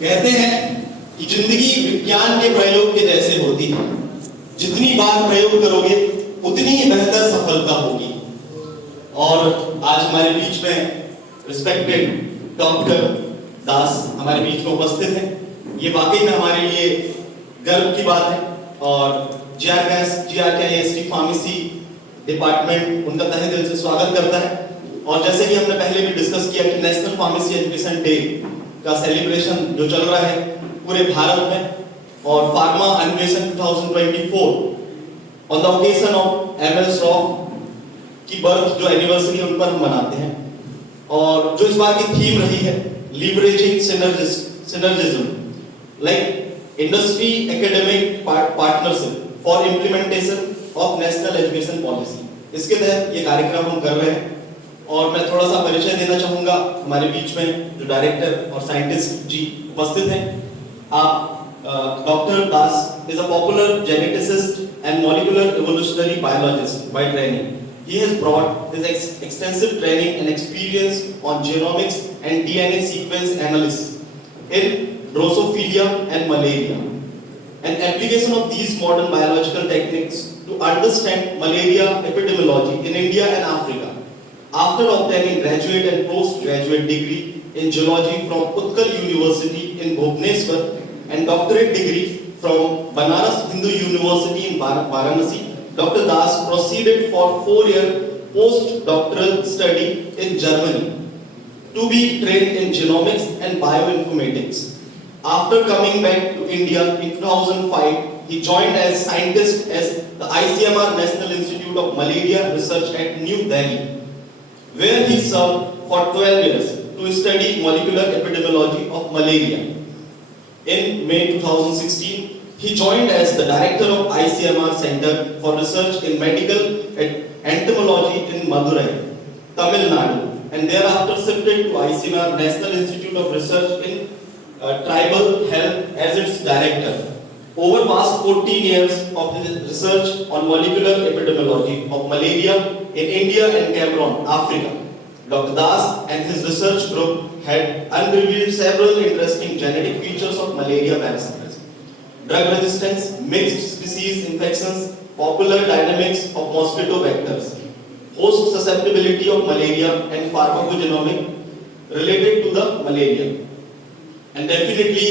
कहते हैं कि जिंदगी विज्ञान के प्रयोग के जैसे होती है। जितनी बार प्रयोग करोगे उतनी ही बेहतर सफलता होगी। और आज हमारे बीच में रिस्पेक्टेड डॉक्टर दास हमारे बीच में उपस्थित हैं। ये वाकई में हमारे लिए गर्व की बात है। और GRKIST फार्मेसी डिपार्टमेंट उनका तहे दिल से स्वागत करता है। और जैसे कि हमने पहले भी डिस्कस किया कि नेशनल फार्मेसी एजुकेशन डे का सेलिब्रेशन जो चल रहा है पूरे भारत में, और फार्मा अन्वेषण 2024 on the occasion of ML Shroff की बर्थ जो एनिवर्सरी उन पर हम मनाते हैं। और जो इस बार की थीम रही है leveraging synergism like industry academic partnership for implementation of national education policy, इसके तहत ये कार्यक्रम हम कर रहे हैं। और मैं थोड़ा सा परिचय देना चाहूंगा। हमारे बीच में जो डायरेक्टर और साइंटिस्ट जी उपस्थित हैं। Doctor Das is a popular geneticist and molecular evolutionary biologist by training. He has brought his extensive training and experience on genomics and DNA sequence analysis in Drosophila and malaria. An application of these modern biological techniques to understand malaria epidemiology in India and Africa. After obtaining graduate and postgraduate degree in geology from Utkal University in Bhubaneswar and doctorate degree from Banaras Hindu University in Varanasi, Dr. Das proceeded for 4-year postdoctoral study in Germany to be trained in genomics and bioinformatics. After coming back to India in 2005, he joined as scientist at the ICMR National Institute of Malaria Research at New Delhi, where he served for 12 years to study molecular epidemiology of malaria. In May 2016, he joined as the director of ICMR Center for Research in Medical Entomology in Madurai, Tamil Nadu, and thereafter shifted to ICMR National Institute of Research in Tribal Health as its director. Over past 14 years of his research on molecular epidemiology of malaria in India and Cameroon, Africa, Dr. Das and his research group had unrevealed several interesting genetic features of malaria parasites, drug resistance, mixed species infections, popular dynamics of mosquito vectors, host susceptibility of malaria, and pharmacogenomic related to the malaria. And definitely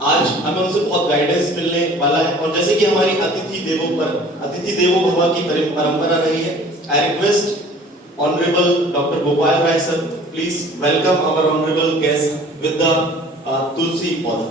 आज हमें उनसे बहुत guidance मिलने वाला है। और जैसे कि हमारी अतिथि देवो भव की परंपरा रही है, I request honourable doctor Gopal Rai sir, please welcome our honourable guest with the tulsi पौधा।